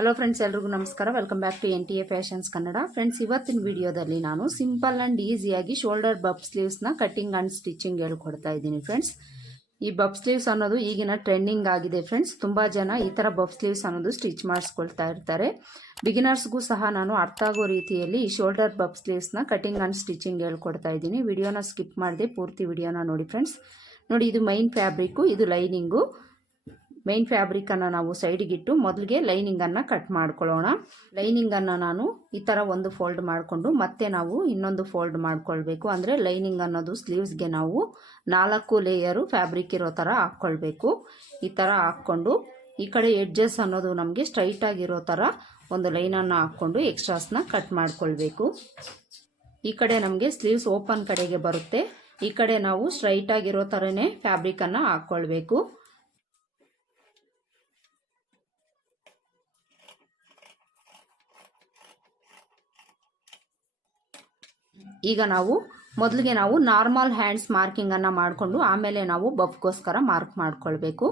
Hello friends, ಎಲ್ರಿಗೂ ನಮಸ್ಕಾರ. Welcome back to NTA fashions Kannada. Friends, ಇವತ್ತಿನ ವಿಡಿಯೋದಲ್ಲಿ ನಾನು ಸಿಂಪಲ್ ಅಂಡ್ ಈಸಿಯಾಗಿ ಶೋಲ್ಡರ್ ಬಬ್ ಸ್ಲೀವ್ಸ್ನ ಕಟ್ಟಿಂಗ್ ಅಂಡ್ ಸ್ಟಿಚಿಂಗ್ ಹೇಳ್ಕೊಡ್ತಾ ಇದ್ದೀನಿ. ಫ್ರೆಂಡ್ಸ್, ಈ ಬಬ್ ಸ್ಲೀವ್ಸ್ ಅನ್ನೋದು ಈಗಿನ ಟ್ರೆಂಡಿಂಗ್ ಆಗಿದೆ. ಫ್ರೆಂಡ್ಸ್, ತುಂಬಾ ಜನ ಈ ತರ ಬಬ್ ಸ್ಲೀವ್ಸ್ ಅನ್ನೋದು ಸ್ಟಿಚ್ ಮಾಡಿಸ್ಕೊಳ್ತಾ ಇರ್ತಾರೆ. ಬಿಗಿನರ್ಸ್ಗೂ ಸಹ ನಾನು ಅರ್ಥ ಆಗೋ ರೀತಿಯಲ್ಲಿ ಈ shoulder puff ಸ್ಲೀವ್ಸ್ನ cutting and stitching ಹೇಳ್ಕೊಡ್ತಾ ಇದ್ದೀನಿ. ವಿಡಿಯೋನ ಸ್ಕಿಪ್ ಮಾಡದೆ ಪೂರ್ತಿ ವಿಡಿಯೋನ ನೋಡಿ. ಫ್ರೆಂಡ್ಸ್ ನೋಡಿ, ಇದು ಮೈನ್ ಫ್ಯಾಬ್ರಿಕ್, ಇದು ಲೈನಿಂಗು. ಮೈನ್ ಫ್ಯಾಬ್ರಿಕ್ ಅನ್ನ ನಾವು ಸೈಡ್ಗೆ ಇಟ್ಟು ಮೊದಲಿಗೆ ಲೈನಿಂಗ್ ಅನ್ನ ಕಟ್ ಮಾಡ್ಕೊಳ್ಳೋಣ. ಲೈನಿಂಗ್ ಅನ್ನ ನಾನು ಈ ತರ ಒಂದು ಫೋಲ್ಡ್ ಮಾಡಿಕೊಂಡು ಮತ್ತೆ ನಾವು ಇನ್ನೊಂದು ಫೋಲ್ಡ್ ಮಾಡ್ಕೊಳ್ಬೇಕು. ಅಂದ್ರೆ ಲೈನಿಂಗ್ ಅನ್ನೋದು ಸ್ಲೀವ್ಸ್ಗೆ ನಾವು 4 ಲೇಯರ್ ಫ್ಯಾಬ್ರಿಕ್ ಇರೋ ತರ ಹಾಕೊಳ್ಬೇಕು. ಈ ತರ ಹಾಕೊಂಡು ಈ ಕಡೆ ಎಡ್ಜಸ್ ಅನ್ನೋದು ನಮಗೆ ಸ್ಟ್ರೈಟ್ ಆಗಿರೋ ತರ ಒಂದು ಲೈನ್ ಅನ್ನ ಹಾಕೊಂಡು ಎಕ್ಸ್ಟ್ರಾಸ್ನ ಕಟ್ ಮಾಡ್ಕೊಳ್ಬೇಕು. ಈ ಕಡೆ ನಮಗೆ ಸ್ಲೀವ್ಸ್ ಓಪನ್ ಕಡೆಗೆ ಬರುತ್ತೆ, ಈ ಕಡೆ ನಾವು ಸ್ಟ್ರೈಟ್ ಆಗಿರೋ ತರನೇ ಫ್ಯಾಬ್ರಿಕ್ ಅನ್ನ ಹಾಕೊಳ್ಬೇಕು. ಈಗ ನಾವು ಮೊದಲಿಗೆ ನಾರ್ಮಲ್ ಹ್ಯಾಂಡ್ಸ್ ಮಾರ್ಕಿಂಗ್ ಅನ್ನ ಮಾಡಿಕೊಂಡು ಆಮೇಲೆ ನಾವು ಬಫ್ಗೋಸ್ಕರ ಮಾರ್ಕ್ ಮಾಡ್ಕೊಳ್ಬೇಕು.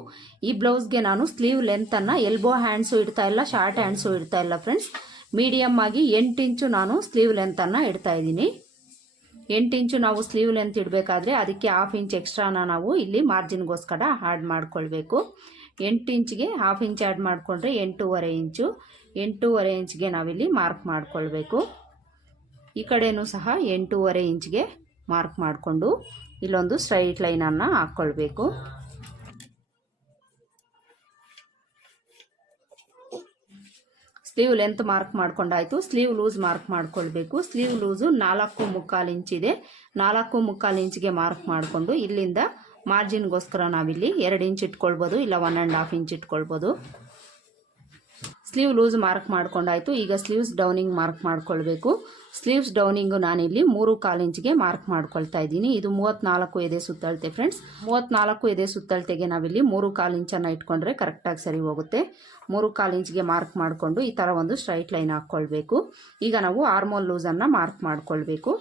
ಈ ಬ್ಲೌಸ್ಗೆ ನಾನು ಸ್ಲೀವ್ ಲೆಂತ್ ಅನ್ನ ಎಲ್ಬೋ ಹ್ಯಾಂಡ್ಸು ಇಡ್ತಾ ಇಲ್ಲ, ಶಾರ್ಟ್ ಹ್ಯಾಂಡ್ಸು ಇಡ್ತಾ ಇಲ್ಲ. ಫ್ರೆಂಡ್ಸ್, ಮೀಡಿಯಮ್ ಆಗಿ 8 ಇಂಚು ನಾನು ಸ್ಲೀವ್ ಲೆಂತ್ ಅನ್ನ ಇಡ್ತಾ ಇದ್ದೀನಿ. 8 ಇಂಚು ನಾವು ಸ್ಲೀವ್ ಲೆಂತ್ ಇಡಬೇಕಾದ್ರೆ ಅದಕ್ಕೆ 1/2 ಇಂಚ್ ಎಕ್ಸ್ಟ್ರಾನ ನಾವು ಇಲ್ಲಿ ಮಾರ್ಜಿನ್ಗೋಸ್ಕರ ಆಡ್ ಮಾಡ್ಕೊಳ್ಬೇಕು. 8 ಇಂಚ್ಗೆ 1/2 ಇಂಚ್ ಆಡ್ ಮಾಡ್ಕೊಂಡ್ರೆ 8.5 ಇಂಚು. 8.5 ಇಂಚ್ಗೆ ನಾವಿಲ್ಲಿ ಮಾರ್ಕ್ ಮಾಡ್ಕೊಳ್ಬೇಕು. ಈ ಕಡೆನೂ ಸಹ 8.5 ಇಂಚ್ಗೆ ಮಾರ್ಕ್ ಮಾಡಿಕೊಂಡು ಇಲ್ಲೊಂದು ಸ್ಟ್ರೈಟ್ ಲೈನ್ ಅನ್ನ ಹಾಕೊಳ್ಬೇಕು. ಸ್ಲೀವ್ ಲೆಂತ್ ಮಾರ್ಕ್ ಮಾಡ್ಕೊಂಡಾಯ್ತು. ಸ್ಲೀವ್ ಲೂಸ್ ಮಾರ್ಕ್ ಮಾಡ್ಕೊಳ್ಬೇಕು. ಸ್ಲೀವ್ ಲೂಸು 4.25 ಇಂಚ್ ಇದೆ. 4.25 ಇಂಚ್ಗೆ ಮಾರ್ಕ್ ಮಾಡಿಕೊಂಡು ಇಲ್ಲಿಂದ ಮಾರ್ಜಿನ್ಗೋಸ್ಕರ ನಾವಿಲ್ಲಿ 2 ಇಂಚ್ ಇಟ್ಕೊಳ್ಬೋದು, ಇಲ್ಲ 1.5 ಇಂಚ್ ಇಟ್ಕೊಳ್ಬೋದು. ಸ್ಲೀವ್ ಲೂಸ್ ಮಾರ್ಕ್ ಮಾಡ್ಕೊಂಡಾಯ್ತು. ಈಗ ಸ್ಲೀವ್ಸ್ ಡೌನಿಂಗ್ ಮಾರ್ಕ್ ಮಾಡ್ಕೊಳ್ಬೇಕು. ಸ್ಲೀವ್ಸ್ ಡೌನಿಂಗ್ ನಾನಿಲ್ಲಿ 3/4 ಇಂಚ್ಗೆ ಮಾರ್ಕ್ ಮಾಡ್ಕೊಳ್ತಾ ಇದ್ದೀನಿ. ಇದು 34 ಎದೆ ಸುತ್ತಳತೆ. ಫ್ರೆಂಡ್ಸ್, 34 ಎದೆ ಸುತ್ತಳತೆಗೆ ನಾವಿಲ್ಲಿ 3/4 ಇಂಚನ್ನ ಇಟ್ಕೊಂಡ್ರೆ ಕರೆಕ್ಟಾಗಿ ಸರಿ ಹೋಗುತ್ತೆ. 3/4 ಇಂಚ್ಗೆ ಮಾರ್ಕ್ ಮಾಡಿಕೊಂಡು ಈ ತರ ಒಂದು ಸ್ಟ್ರೈಟ್ ಲೈನ್ ಹಾಕೊಳ್ಬೇಕು. ಈಗ ನಾವು ಆರ್ಮೋಲ್ ಲೂಸ್ ಅನ್ನ ಮಾರ್ಕ್ ಮಾಡ್ಕೊಳ್ಬೇಕು.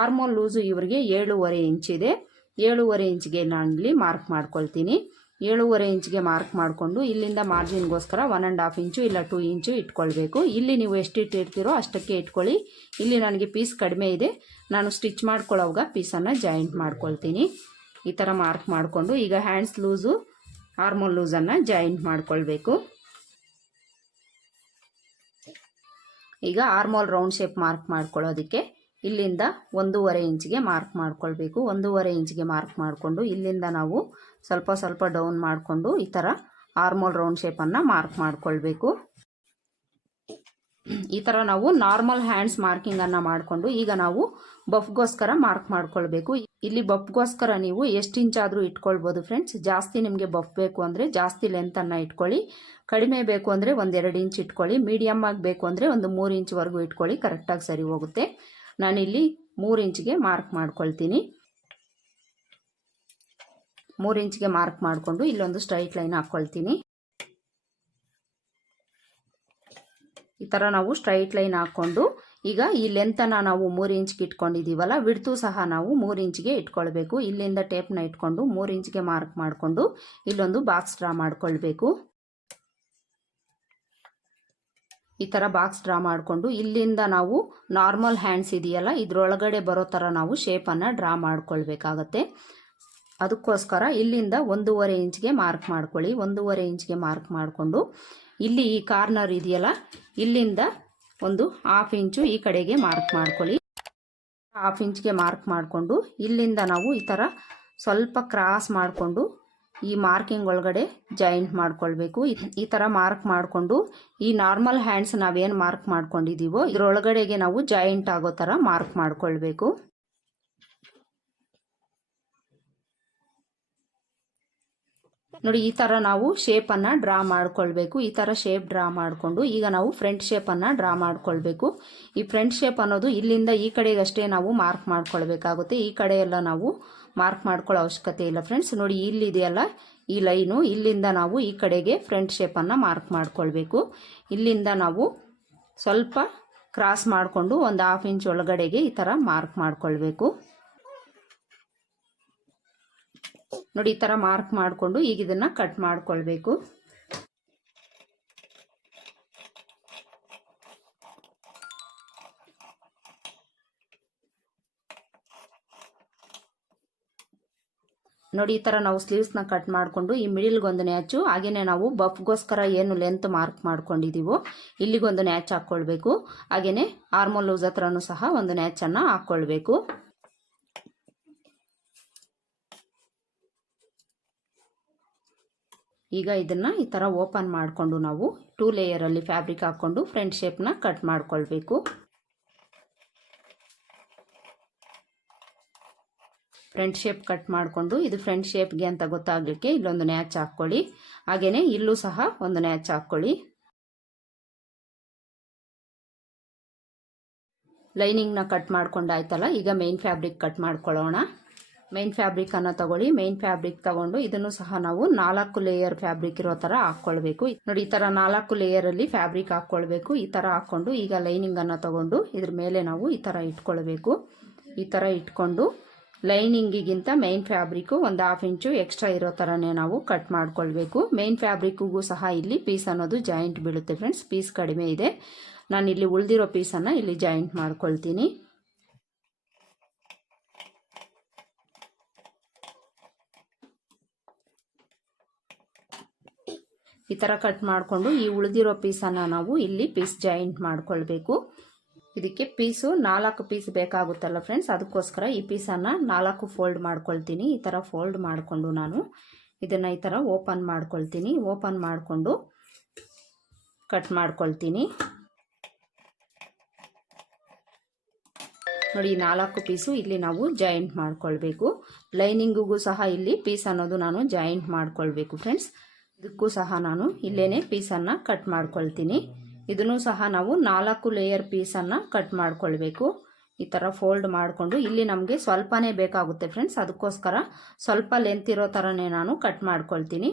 ಆರ್ಮೋಲ್ ಲೂಸು ಇವರಿಗೆ 7.5 ಇಂಚ್ ಇದೆ. 7.5 ಇಂಚ್ಗೆ ನಾನಿಲ್ಲಿ ಮಾರ್ಕ್ ಮಾಡ್ಕೊಳ್ತೀನಿ. 7.5 ಇಂಚ್ಗೆ ಮಾರ್ಕ್ ಮಾಡಿಕೊಂಡು ಇಲ್ಲಿಂದ ಮಾರ್ಜಿನ್ಗೋಸ್ಕರ 1.5 ಇಂಚು ಇಲ್ಲ 2 ಇಂಚು ಇಟ್ಕೊಳ್ಬೇಕು. ಇಲ್ಲಿ ನೀವು ಎಷ್ಟು ಇಟ್ಟಿರ್ತೀರೋ ಅಷ್ಟಕ್ಕೆ ಇಟ್ಕೊಳ್ಳಿ. ಇಲ್ಲಿ ನನಗೆ ಪೀಸ್ ಕಡಿಮೆ ಇದೆ, ನಾನು ಸ್ಟಿಚ್ ಮಾಡ್ಕೊಳ್ಳೋವಾಗ ಪೀಸನ್ನು ಜಾಯಿಂಟ್ ಮಾಡ್ಕೊಳ್ತೀನಿ. ಈ ಥರ ಮಾರ್ಕ್ ಮಾಡಿಕೊಂಡು ಈಗ ಹ್ಯಾಂಡ್ಸ್ ಲೂಸು ಆರ್ಮೋಲ್ ಲೂಸನ್ನು ಜಾಯಿಂಟ್ ಮಾಡ್ಕೊಳ್ಬೇಕು. ಈಗ ಆರ್ಮೋಲ್ ರೌಂಡ್ ಶೇಪ್ ಮಾರ್ಕ್ ಮಾಡ್ಕೊಳ್ಳೋದಕ್ಕೆ ಇಲ್ಲಿಂದ 1.5 ಇಂಚ್ಗೆ ಮಾರ್ಕ್ ಮಾಡ್ಕೊಳ್ಬೇಕು. 1.5 ಇಂಚ್ಗೆ ಮಾರ್ಕ್ ಮಾಡಿಕೊಂಡು ಇಲ್ಲಿಂದ ನಾವು ಸ್ವಲ್ಪ ಡೌನ್ ಮಾಡಿಕೊಂಡು ಈ ಥರ ಆರ್ಮೋಲ್ ರೌಂಡ್ ಶೇಪನ್ನು ಮಾರ್ಕ್ ಮಾಡ್ಕೊಳ್ಬೇಕು. ಈ ಥರ ನಾವು ನಾರ್ಮಲ್ ಹ್ಯಾಂಡ್ಸ್ ಮಾರ್ಕಿಂಗ್ ಅನ್ನ ಮಾಡಿಕೊಂಡು ಈಗ ನಾವು ಬಫ್ಗೋಸ್ಕರ ಮಾರ್ಕ್ ಮಾಡ್ಕೊಳ್ಬೇಕು. ಇಲ್ಲಿ ಬಫ್ಗೋಸ್ಕರ ನೀವು ಎಷ್ಟು ಇಂಚ್ ಆದರೂ ಇಟ್ಕೊಳ್ಬೋದು. ಫ್ರೆಂಡ್ಸ್, ಜಾಸ್ತಿ ನಿಮಗೆ ಬಫ್ ಬೇಕು ಅಂದರೆ ಜಾಸ್ತಿ ಲೆಂತ್ ಅನ್ನ ಇಟ್ಕೊಳ್ಳಿ, ಕಡಿಮೆ ಬೇಕು ಅಂದರೆ 1-2 ಇಂಚ್ ಇಟ್ಕೊಳ್ಳಿ, ಮೀಡಿಯಮ್ ಆಗಿ ಬೇಕು ಅಂದರೆ 3 ಇಂಚ್ವರೆಗೂ ಇಟ್ಕೊಳ್ಳಿ, ಕರೆಕ್ಟಾಗಿ ಸರಿ ಹೋಗುತ್ತೆ. ನಾನಿಲ್ಲಿ 3 ಇಂಚ್ಗೆ ಮಾರ್ಕ್ ಮಾಡ್ಕೊಳ್ತೀನಿ. 3 ಇಂಚ್ಗೆ ಮಾರ್ಕ್ ಮಾಡಿಕೊಂಡು ಇಲ್ಲೊಂದು ಸ್ಟ್ರೈಟ್ ಲೈನ್ ಹಾಕ್ಕೊಳ್ತೀನಿ. ಈ ಥರ ನಾವು ಸ್ಟ್ರೈಟ್ ಲೈನ್ ಹಾಕ್ಕೊಂಡು ಈಗ ಈ ಲೆಂತನ್ನು ನಾವು 3 ಇಂಚ್ಗೆ ಇಟ್ಕೊಂಡಿದ್ದೀವಲ್ಲ, ವಿಡ್ತು ಸಹ ನಾವು 3 ಇಂಚ್ಗೆ ಇಟ್ಕೊಳ್ಬೇಕು. ಇಲ್ಲಿಂದ ಟೇಪ್ನ ಇಟ್ಕೊಂಡು 3 ಇಂಚ್ಗೆ ಮಾರ್ಕ್ ಮಾಡಿಕೊಂಡು ಇಲ್ಲೊಂದು ಬಾಕ್ಸ್ ಡ್ರಾ ಮಾಡ್ಕೊಳ್ಬೇಕು. ಈ ಥರ ಬಾಕ್ಸ್ ಡ್ರಾ ಮಾಡಿಕೊಂಡು ಇಲ್ಲಿಂದ ನಾವು ನಾರ್ಮಲ್ ಹ್ಯಾಂಡ್ಸ್ ಇದೆಯಲ್ಲ ಇದ್ರೊಳಗಡೆ ಬರೋ ಥರ ನಾವು ಶೇಪನ್ನು ಡ್ರಾ ಮಾಡ್ಕೊಳ್ಬೇಕಾಗತ್ತೆ. ಅದಕ್ಕೋಸ್ಕರ ಇಲ್ಲಿಂದ 1.5 ಇಂಚ್ಗೆ ಮಾರ್ಕ್ ಮಾಡ್ಕೊಳ್ಳಿ. 1.5 ಇಂಚ್ಗೆ ಮಾರ್ಕ್ ಮಾಡಿಕೊಂಡು ಇಲ್ಲಿ ಈ ಕಾರ್ನರ್ ಇದೆಯಲ್ಲ ಇಲ್ಲಿಂದ 1/2 ಇಂಚು ಈ ಕಡೆಗೆ ಮಾರ್ಕ್ ಮಾಡ್ಕೊಳ್ಳಿ. 1/2 ಇಂಚ್ಗೆ ಮಾರ್ಕ್ ಮಾಡಿಕೊಂಡು ಇಲ್ಲಿಂದ ನಾವು ಈ ಥರ ಸ್ವಲ್ಪ ಕ್ರಾಸ್ ಮಾಡಿಕೊಂಡು ಈ ಮಾರ್ಕಿಂಗ್ ಒಳಗಡೆ ಜಾಯಿಂಟ್ ಮಾಡ್ಕೊಳ್ಬೇಕು. ಈ ಥರ ಮಾರ್ಕ್ ಮಾಡಿಕೊಂಡು ಈ ನಾರ್ಮಲ್ ಹ್ಯಾಂಡ್ಸ್ ನಾವೇನು ಮಾರ್ಕ್ ಮಾಡ್ಕೊಂಡಿದ್ದೀವೋ ಇದರೊಳಗಡೆಗೆ ನಾವು ಜಾಯಿಂಟ್ ಆಗೋ ಥರ ಮಾರ್ಕ್ ಮಾಡ್ಕೊಳ್ಬೇಕು. ನೋಡಿ, ಈ ಥರ ನಾವು ಶೇಪನ್ನು ಡ್ರಾ ಮಾಡ್ಕೊಳ್ಬೇಕು. ಈ ಥರ ಶೇಪ್ ಡ್ರಾ ಮಾಡಿಕೊಂಡು ಈಗ ನಾವು ಫ್ರಂಟ್ ಶೇಪನ್ನು ಡ್ರಾ ಮಾಡ್ಕೊಳ್ಬೇಕು. ಈ ಫ್ರಂಟ್ ಶೇಪ್ ಅನ್ನೋದು ಇಲ್ಲಿಂದ ಈ ಕಡೆಗಷ್ಟೇ ನಾವು ಮಾರ್ಕ್ ಮಾಡ್ಕೊಳ್ಬೇಕಾಗುತ್ತೆ. ಈ ಕಡೆ ಎಲ್ಲ ನಾವು ಮಾರ್ಕ್ ಮಾಡ್ಕೊಳ್ಳೋ ಅವಶ್ಯಕತೆ ಇಲ್ಲ. ಫ್ರೆಂಡ್ಸ್, ನೋಡಿ ಇಲ್ಲಿದೆಯಲ್ಲ ಈ ಲೈನು, ಇಲ್ಲಿಂದ ನಾವು ಈ ಕಡೆಗೆ ಫ್ರಂಟ್ ಶೇಪನ್ನು ಮಾರ್ಕ್ ಮಾಡ್ಕೊಳ್ಬೇಕು. ಇಲ್ಲಿಂದ ನಾವು ಸ್ವಲ್ಪ ಕ್ರಾಸ್ ಮಾಡಿಕೊಂಡು 1/2 ಇಂಚ್ ಒಳಗಡೆಗೆ ಈ ಥರ ಮಾರ್ಕ್ ಮಾಡ್ಕೊಳ್ಬೇಕು. ನೋಡಿ, ಈ ತರ ಮಾರ್ಕ್ ಮಾಡಿಕೊಂಡು ಈಗ ಇದನ್ನ ಕಟ್ ಮಾಡ್ಕೊಳ್ಬೇಕು. ನೋಡಿ ಈ ಥರ ನಾವು ಸ್ಲೀವ್ಸ್ನ ಕಟ್ ಮಾಡಿಕೊಂಡು ಈ ಮಿಡಿಲ್ಗೊಂದು ನ್ಯಾಚು, ಹಾಗೆಯೇ ನಾವು ಬಫ್ಗೋಸ್ಕರ ಏನು ಲೆಂತ್ ಮಾರ್ಕ್ ಮಾಡ್ಕೊಂಡಿದ್ದೀವೋ ಇಲ್ಲಿಗೊಂದು ನ್ಯಾಚ್ ಹಾಕ್ಕೊಳ್ಬೇಕು. ಹಾಗೆಯೇ ಆರ್ಮೋಲ್ ಲೂಸ್ ಹತ್ರನೂ ಸಹ ಒಂದು ನ್ಯಾಚನ್ನು ಹಾಕ್ಕೊಳ್ಬೇಕು. ಈಗ ಇದನ್ನು ಈ ಥರ ಓಪನ್ ಮಾಡಿಕೊಂಡು ನಾವು 2 ಲೇಯರಲ್ಲಿ ಫ್ಯಾಬ್ರಿಕ್ ಹಾಕ್ಕೊಂಡು ಫ್ರಂಟ್ ಶೇಪ್ನ ಕಟ್ ಮಾಡ್ಕೊಳ್ಬೇಕು. ಫ್ರಂಟ್ ಶೇಪ್ ಕಟ್ ಮಾಡಿಕೊಂಡು ಇದು ಫ್ರಂಟ್ ಶೇಪ್ಗೆ ಅಂತ ಗೊತ್ತಾಗಲಿಕ್ಕೆ ಇಲ್ಲೊಂದು ನ್ಯಾಚ್ ಹಾಕ್ಕೊಳ್ಳಿ. ಹಾಗೆಯೇ ಇಲ್ಲೂ ಸಹ ಒಂದು ನ್ಯಾಚ್ ಹಾಕ್ಕೊಳ್ಳಿ. ಲೈನಿಂಗ್ನ ಕಟ್ ಮಾಡ್ಕೊಂಡಾಯ್ತಲ್ಲ, ಈಗ ಮೇನ್ ಫ್ಯಾಬ್ರಿಕ್ ಕಟ್ ಮಾಡ್ಕೊಳ್ಳೋಣ. ಮೇನ್ ಫ್ಯಾಬ್ರಿಕನ್ನು ತಗೊಳ್ಳಿ. ಮೇನ್ ಫ್ಯಾಬ್ರಿಕ್ ತಗೊಂಡು ಇದನ್ನು ಸಹ ನಾವು 4 ಲೇಯರ್ ಫ್ಯಾಬ್ರಿಕ್ ಇರೋ ಥರ ಹಾಕ್ಕೊಳ್ಬೇಕು. ನೋಡಿ ಈ ಥರ 4 ಲೇಯರಲ್ಲಿ ಫ್ಯಾಬ್ರಿಕ್ ಹಾಕ್ಕೊಳ್ಬೇಕು. ಈ ಥರ ಹಾಕ್ಕೊಂಡು ಈಗ ಲೈನಿಂಗನ್ನು ತಗೊಂಡು ಇದ್ರ ಮೇಲೆ ನಾವು ಈ ಥರ ಇಟ್ಕೊಳ್ಬೇಕು. ಈ ಥರ ಇಟ್ಕೊಂಡು ಲೈನಿಂಗಿಗಿಂತ ಮೇನ್ ಫ್ಯಾಬ್ರಿಕ್ಕು ಒಂದು 1/2 ಇಂಚು ಎಕ್ಸ್ಟ್ರಾ ಇರೋ ಥರನೇ ನಾವು ಕಟ್ ಮಾಡ್ಕೊಳ್ಬೇಕು. ಮೇನ್ ಫ್ಯಾಬ್ರಿಕ್ಗೂ ಸಹ ಇಲ್ಲಿ ಪೀಸ್ ಅನ್ನೋದು ಜಾಯಿಂಟ್ ಬೀಳುತ್ತೆ ಫ್ರೆಂಡ್ಸ್. ಪೀಸ್ ಕಡಿಮೆ ಇದೆ, ನಾನು ಇಲ್ಲಿ ಉಳಿದಿರೋ ಪೀಸನ್ನು ಇಲ್ಲಿ ಜಾಯಿಂಟ್ ಮಾಡ್ಕೊಳ್ತೀನಿ. ಈ ಥರ ಕಟ್ ಮಾಡಿಕೊಂಡು ಈ ಉಳಿದಿರೋ ಪೀಸನ್ನು ನಾವು ಇಲ್ಲಿ ಪೀಸ್ ಜಾಯಿಂಟ್ ಮಾಡ್ಕೊಳ್ಬೇಕು. ಇದಕ್ಕೆ ಪೀಸು 4 ಪೀಸ್ ಬೇಕಾಗುತ್ತಲ್ಲ ಫ್ರೆಂಡ್ಸ್, ಅದಕ್ಕೋಸ್ಕರ ಈ ಪೀಸನ್ನು 4 ಫೋಲ್ಡ್ ಮಾಡ್ಕೊಳ್ತೀನಿ. ಈ ಥರ ಫೋಲ್ಡ್ ಮಾಡಿಕೊಂಡು ನಾನು ಇದನ್ನು ಈ ಥರ ಓಪನ್ ಮಾಡ್ಕೊಳ್ತೀನಿ. ಓಪನ್ ಮಾಡಿಕೊಂಡು ಕಟ್ ಮಾಡ್ಕೊಳ್ತೀನಿ. ನೋಡಿ 4 ಪೀಸು ಇಲ್ಲಿ ನಾವು ಜಾಯಿಂಟ್ ಮಾಡ್ಕೊಳ್ಬೇಕು. ಲೈನಿಂಗಿಗೂ ಸಹ ಇಲ್ಲಿ ಪೀಸ್ ಅನ್ನೋದು ನಾನು ಜಾಯಿಂಟ್ ಮಾಡ್ಕೊಳ್ಬೇಕು ಫ್ರೆಂಡ್ಸ್. ಇದಕ್ಕೂ ಸಹ ನಾನು ಇಲ್ಲೇನೆ ಪೀಸನ್ನು ಕಟ್ ಮಾಡ್ಕೊಳ್ತೀನಿ. ಇದನ್ನು ಸಹ ನಾವು 4 ಲೇಯರ್ ಪೀಸನ್ನು ಕಟ್ ಮಾಡ್ಕೊಳ್ಬೇಕು. ಈ ಥರ ಫೋಲ್ಡ್ ಮಾಡಿಕೊಂಡು ಇಲ್ಲಿ ನಮಗೆ ಸ್ವಲ್ಪನೇ ಬೇಕಾಗುತ್ತೆ ಫ್ರೆಂಡ್ಸ್, ಅದಕ್ಕೋಸ್ಕರ ಸ್ವಲ್ಪ ಲೆಂತ್ ಇರೋ ಥರನೇ ನಾನು ಕಟ್ ಮಾಡ್ಕೊಳ್ತೀನಿ.